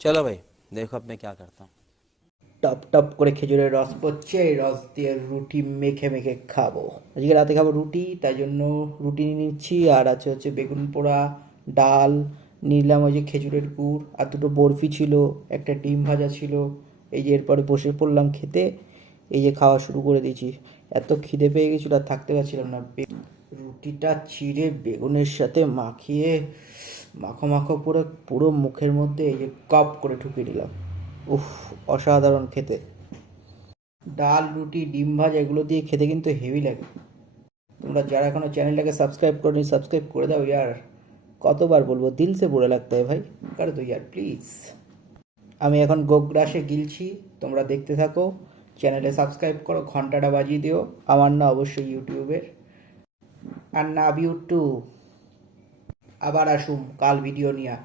चलो भाई, देखो अब मैं क्या करता हूँ। টপ টপ করে খেজুরের রস পড়ছে, এই রস দিয়ে রুটি মেখে মেখে খাবো। আজকে রাতে খাবো রুটি, তাই জন্য রুটি নিয়ে নিচ্ছি। আর আছে হচ্ছে বেগুন পোড়া, ডাল, নিলাম ওই যে খেজুরের গুড়, আর দুটো বরফি ছিল, একটা ডিম ভাজা ছিল। এই যে এরপরে বসে পড়লাম খেতে। এই যে খাওয়া শুরু করে দিয়েছি। এত খিদে পেয়ে গেছিল আর থাকতে পারছিলাম না। রুটিটা চিড়ে বেগুনের সাথে মাখিয়ে মাখো মাখো করে পুরো মুখের মধ্যে এই যে কপ করে ঢুকিয়ে দিলাম। উফ, অসাধারণ খেতে। ডাল, রুটি, ডিম ভাজা এগুলো দিয়ে খেতে কিন্তু হেভি লাগে। তোমরা যারা এখনো চ্যানেলটাকে সাবস্ক্রাইব করোনি সাবস্ক্রাইব করে দাও ইয়ার। কতবার বলবো, দিল সে বুরা লাগতা है ভাই, করে দো ইয়ার প্লিজ। আমি এখন গোগ্রাসে গিলছি, তোমরা দেখতে থাকো। চ্যানেলে সাবস্ক্রাইব করো, ঘন্টাটা বাজিয়ে দিও। আমার না অবশ্যই ইউটিউবের। আর নাভ ইউ টু। আবার আসুম কাল ভিডিও নিয়া।